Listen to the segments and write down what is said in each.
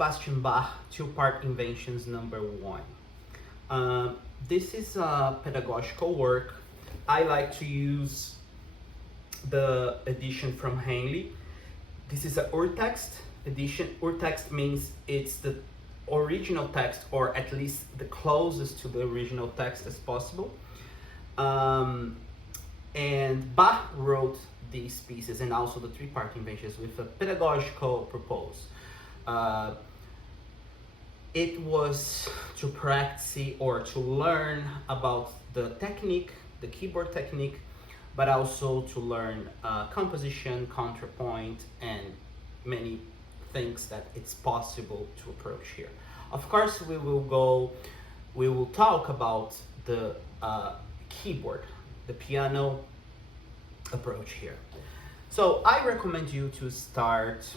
Sebastian Bach, Two-Part Inventions No.1. This is a pedagogical work. I like to use the edition from Henley. This is a urtext edition. Urtext means it's the original text, or at least the closest to the original text as possible. And Bach wrote these pieces and also the three-part inventions with a pedagogical purpose. It was to practice or to learn about the technique, the keyboard technique, but also to learn composition, counterpoint, and many things that it's possible to approach here. Of course, we will talk about the keyboard, the piano approach here. So I recommend you to start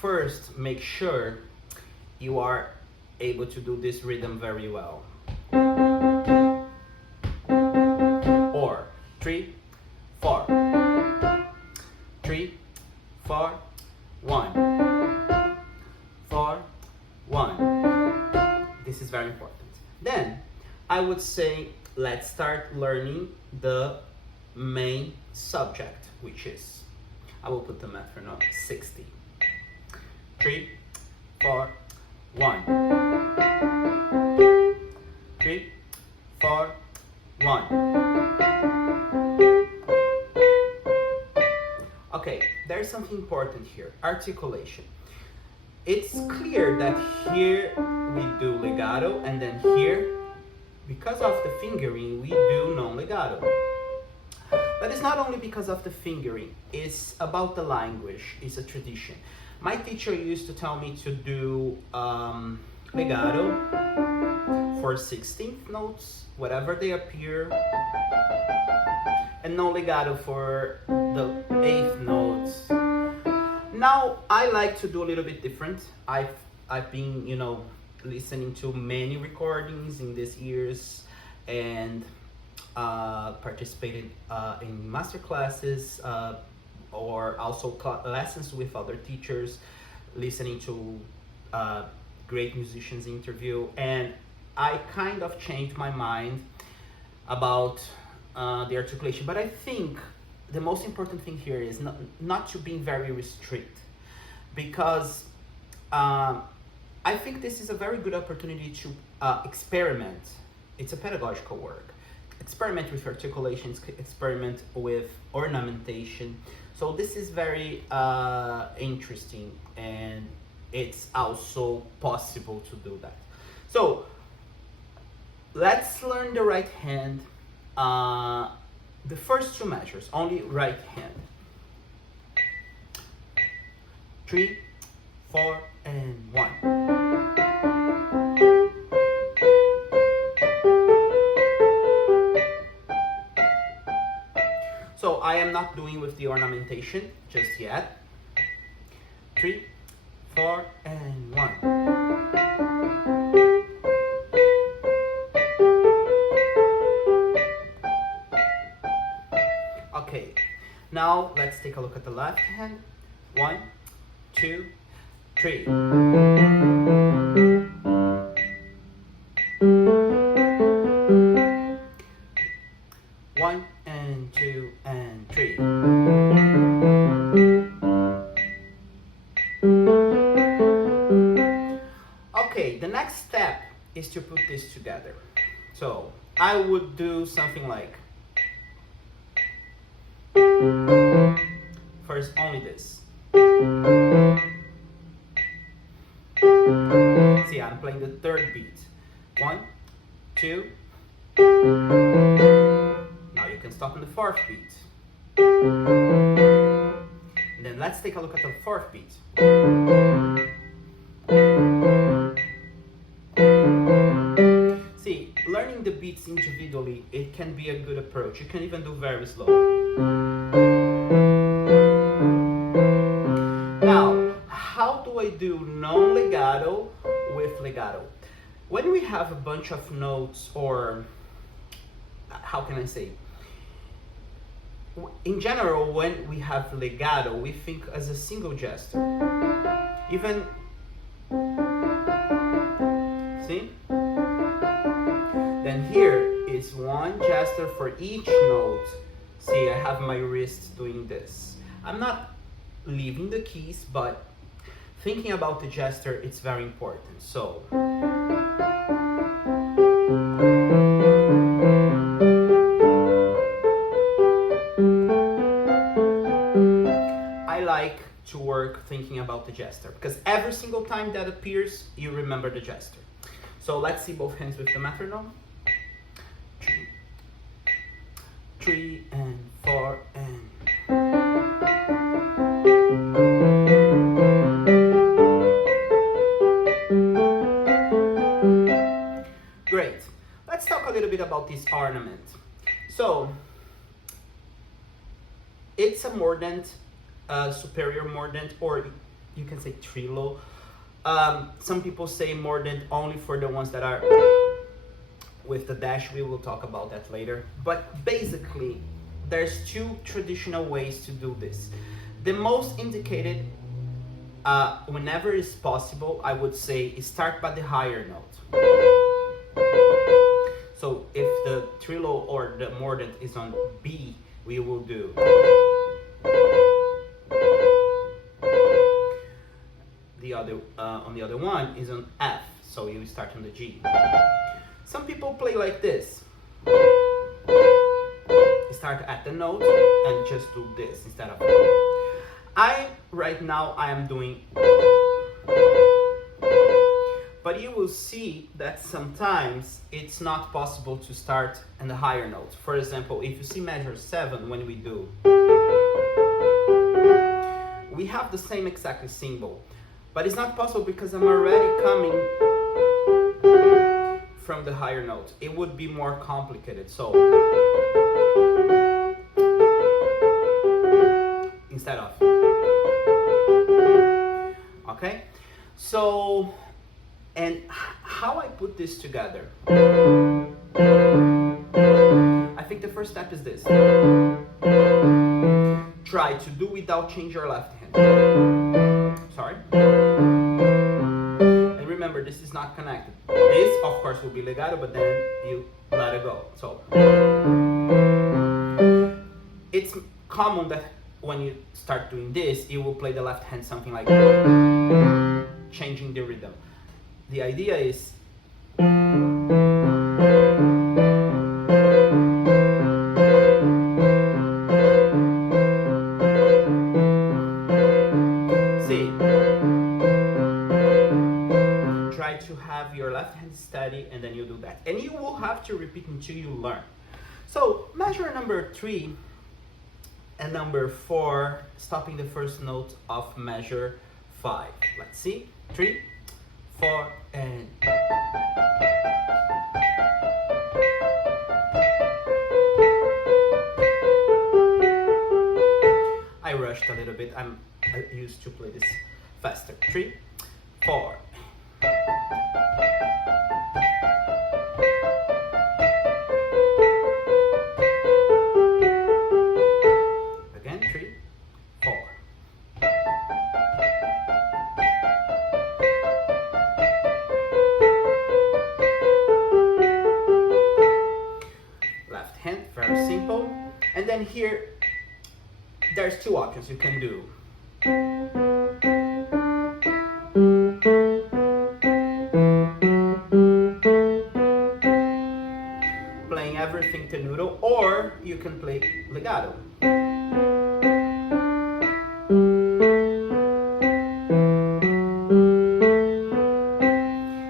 first, make sure you are able to do this rhythm very well. Or 3, 4, 3, 4, 1, 4, 1. This is very important. Then I would say let's start learning the main subject, which is, I will put the metronome 60. 3, 4, 1. 3, 4, 1. Okay, there's something important here. Articulation. It's clear that here we do legato, and then here, because of the fingering, we do non-legato. But it's not only because of the fingering, it's about the language, it's a tradition. My teacher used to tell me to do legato for 16th notes, whatever they appear, and non-legato for the 8th notes. Now, I like to do a little bit different. I've been, listening to many recordings in these years, and participated in master classes or also lessons with other teachers, listening to great musicians interview, and I kind of changed my mind about the articulation. But I think the most important thing here is not to be very restrict, because I think this is a very good opportunity to experiment. It's a pedagogical work. Experiment with articulations, experiment with ornamentation. So this is very interesting, and it's also possible to do that. So let's learn the right hand. The first two measures, only right hand. 3, 4, and 1. So I am not doing with the ornamentation just yet. 3, 4, and 1. Okay, now let's take a look at the left hand. 1, 2, 3. 1 and 2 and 3. Okay, the next step is to put this together. So I would do something like, first only this. See, I'm playing the third beat. 1, 2. Now you can stop on the fourth beat. And then let's take a look at the fourth beat. See, learning the beats individually, it can be a good approach. You can even do very slow. Now, how do I do non-legato with legato? When we have a bunch of notes, or how can I say? In general, when we have legato, we think as a single gesture. Even See? Then here is one gesture for each note. See, I have my wrist doing this. I'm not leaving the keys, but thinking about the gesture, it's very important. So, I like to work thinking about the gesture because every single time that appears, you remember the gesture. So let's see both hands with the metronome. 3 and 4 and great. Let's talk a little bit about this ornament. So it's a mordant, superior mordant, or you can say trilo. Some people say mordant only for the ones that are with the dash. We will talk about that later. But basically, there's two traditional ways to do this. The most indicated, whenever is possible, I would say start by the higher note. So if the trilo or the mordant is on B, we will do. The other on the other one is on F, so you start on the G. Some people play like this. Start at the note and just do this instead of. Right now I am doing. But you will see that sometimes it's not possible to start in the higher note. For example, if you see measure 7 when we do, we have the same exact symbol, but it's not possible because I'm already coming from the higher note. It would be more complicated. So instead of. Okay? So, and how I put this together? I think the first step is this. Try to do without changing your left hand. Sorry. And remember, this is not connected. This, of course, will be legato, but then you let it go. So, it's common that when you start doing this, you will play the left hand something like changing the rhythm. The idea is see, try to have your left hand steady and then you do that. And you will have to repeat until you learn. So measure number 3 and number 4, stopping the first note of measure 5. Let's see. 3, 4, and I rushed a little bit. I used to play this faster. 3, 4. Again, 3, 4. Left hand, very simple. And then here, there's two options you can do. Playing everything tenuto, or you can play legato.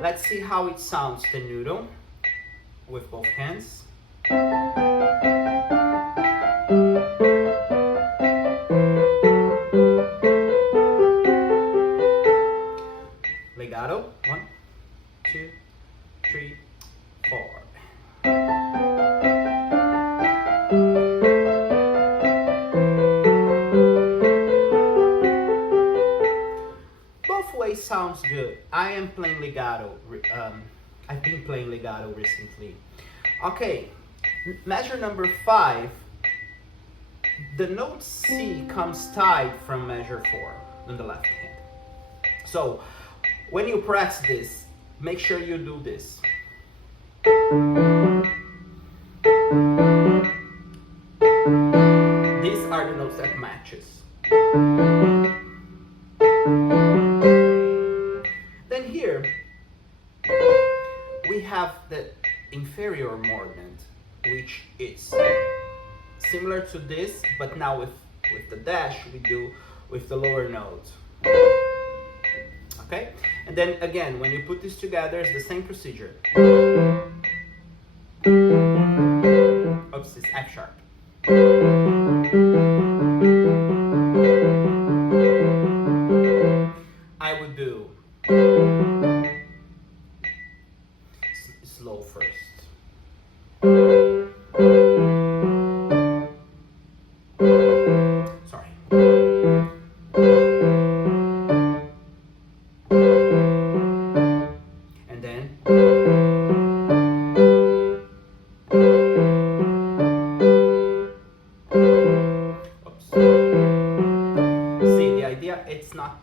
Let's see how it sounds tenuto with both hands. Legato, 1, 2, 3, 4. Both ways sounds good. I am playing legato. I've been playing legato recently. Okay, measure number 5. The note C comes tied from measure 4 on the left hand. So when you press this, make sure you do this. These are the notes that matches. Then here we have the inferior mordant, which is similar to this, but now with the dash we do with the lower note. Okay? And then again, when you put this together, it's the same procedure. Oops, it's F sharp. I would do slow first. Sorry. And then oops. See, the idea, it's not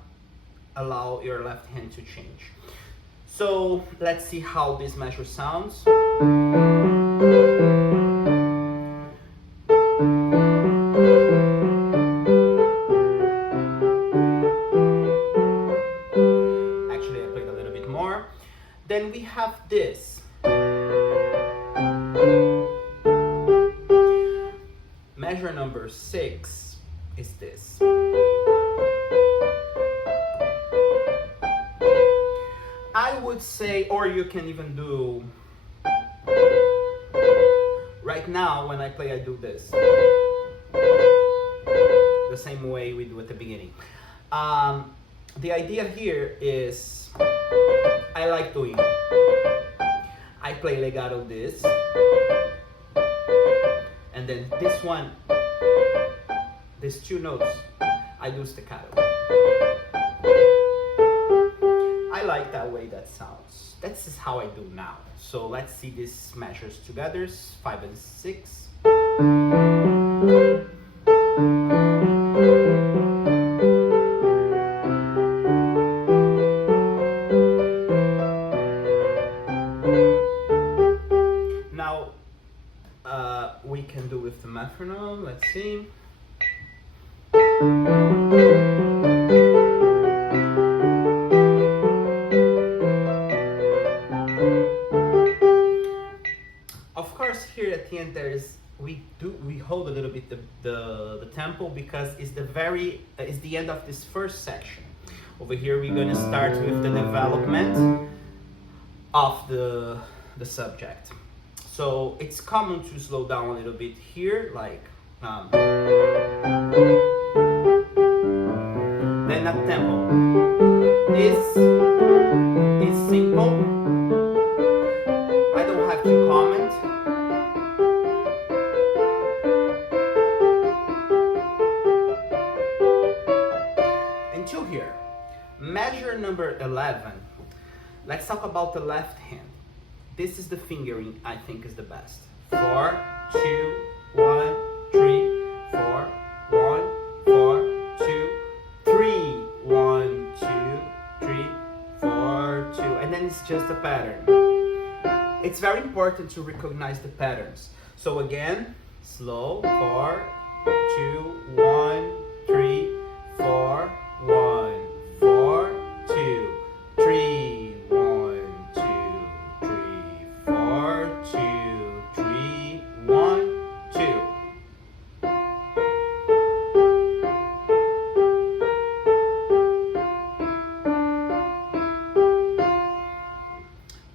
allow your left hand to change. So let's see how this measure sounds. Actually, I played a little bit more. Then we have this. Measure number 6 is this. I would say, or you can even do, right now when I play I do this. The same way we do at the beginning. The idea here is, I like doing, I play legato this, and then this one, these two notes, I do staccato. I like that way that sounds. That's just how I do now. So let's see these measures together, 5 and 6. Now we can do with the metronome. Let's see. Of course, here at the end there is we hold a little bit the tempo because it's the end of this first section. Over here we're going to start with the development of the subject. So it's common to slow down a little bit here, like then up tempo. This is simple. I don't have to comment. Until here. Measure number 11. Let's talk about the left hand. This is the fingering I think is the best. 4, 2, 1, 3, 4, 1, 4, 2, 3, 1, 2, 3, 4, 2, and then it's just a pattern. It's very important to recognize the patterns. So again, slow, 4, 2, 1, 3, 4, 1, 4, 2, 3, 1, 2, 3, 4, 2, 3, 1, 2.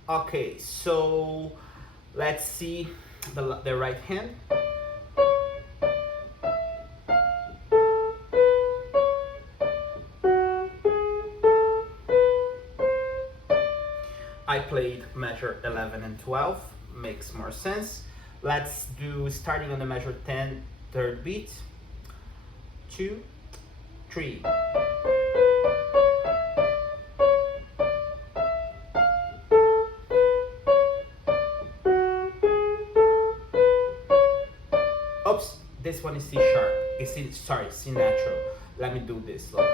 Okay, so let's see the right hand. I played measure 11 and 12, makes more sense. Let's do, starting on the measure 10, third beat, 2, 3. Oops, this one is C sharp. C natural. Let me do this. Look.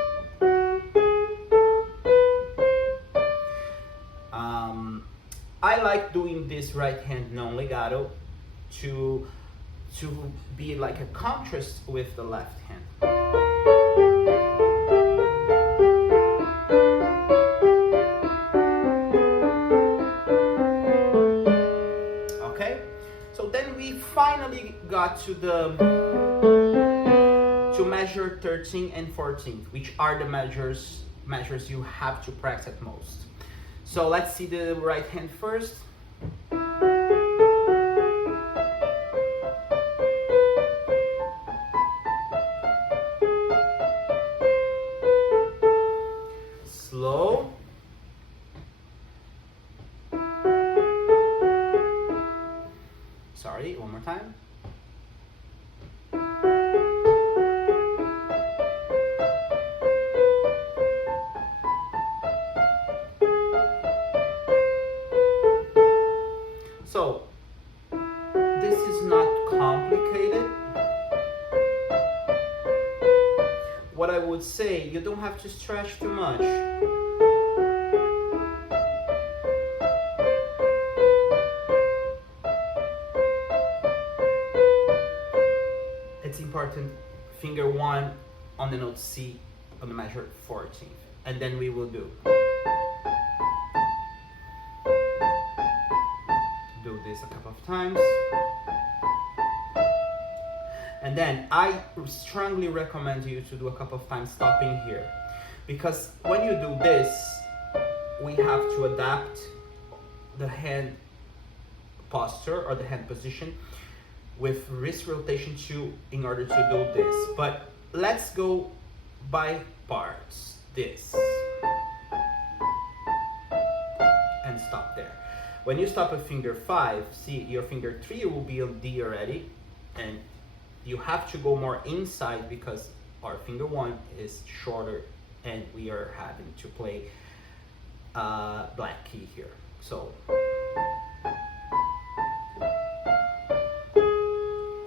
like doing this right hand non-legato to be like a contrast with the left hand. Okay, so then we finally got to measure 13 and 14, which are the measures you have to practice at most. So let's see the right hand first. Slow. Sorry, one more time. So, this is not complicated. What I would say, you don't have to stretch too much. It's important, finger 1 on the note C on the measure 14th, and then we will do this a couple of times. And then I strongly recommend you to do a couple of times stopping here, because when you do this, we have to adapt the hand posture or the hand position with wrist rotation too in order to do this. But let's go by parts. This. And stop there. When you stop at finger 5, see your finger 3 will be on D already, and you have to go more inside because our finger 1 is shorter and we are having to play black key here. So,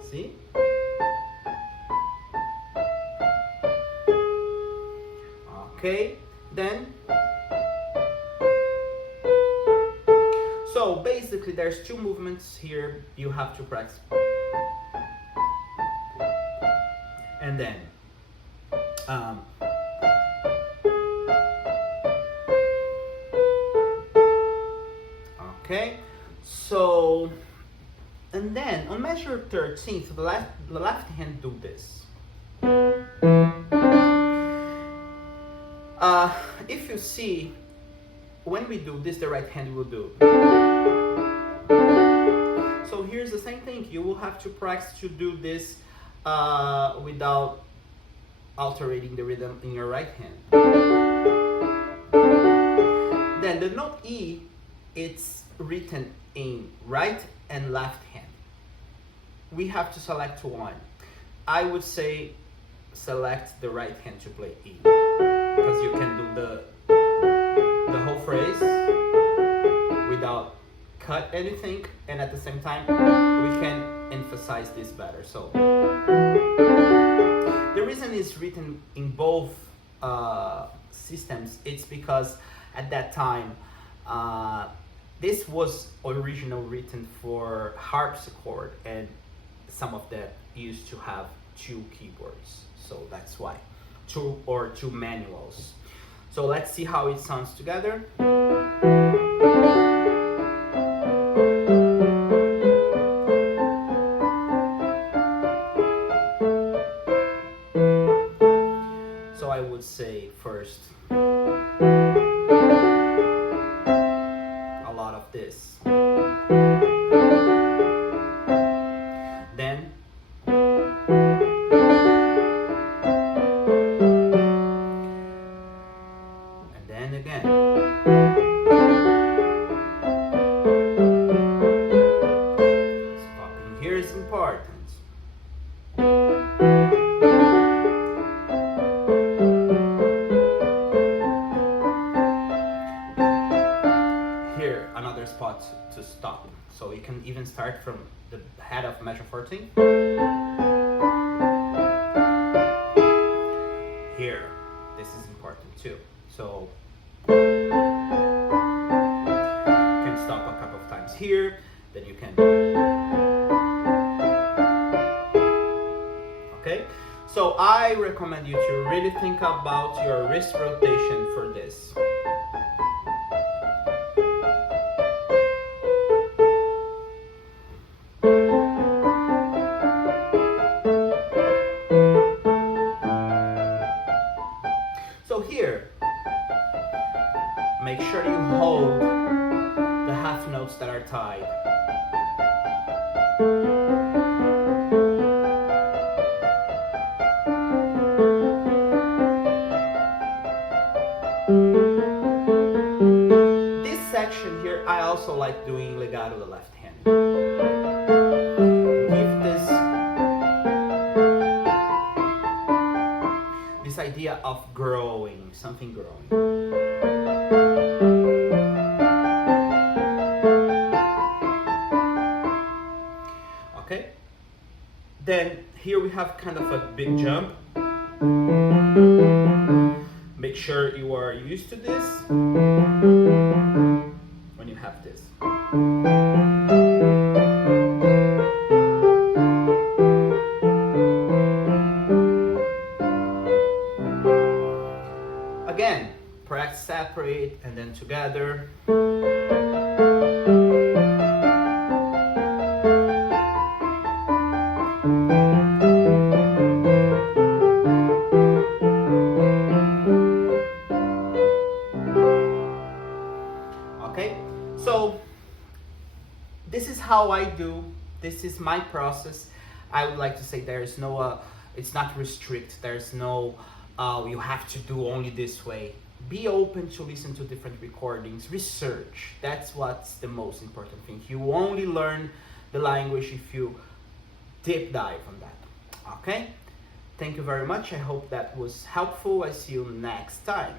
see? Okay, then. So basically there's two movements here you have to practice. And then okay, so and then on measure 13th, the left hand do this. If you see, when we do this, the right hand will do. So here's the same thing. You will have to practice to do this without altering the rhythm in your right hand. Then the note E, it's written in right and left hand. We have to select one. I would say select the right hand to play E, because you can do the whole phrase without cut anything, and at the same time we can emphasize this better. So the reason it's written in both systems, it's because at that time this was originally written for harpsichord, and some of them used to have two keyboards, so that's why two manuals. So let's see how it sounds together. So I would say first a lot of this, then again. Stopping here is important. Here, another spot to stop. So you can even start from the head of measure 14. Here, this is important too. So can stop a couple of times. sometimes here, then you can. Okay, so I recommend you to really think about your wrist rotation for this. So here, make sure you hold the half notes that are tied. This section here, I also like doing legato the left hand. Give this idea of growing, something growing. Okay? Then here we have kind of a big jump. Make sure you are used to this when you have this. Again, practice separate and then together. Okay, so this is how I do. This is my process. I would like to say there's no, it's not restrict. There's no, you have to do only this way. Be open to listen to different recordings. Research. That's what's the most important thing. You only learn the language if you deep dive on that. Okay? Thank you very much. I hope that was helpful. I see you next time.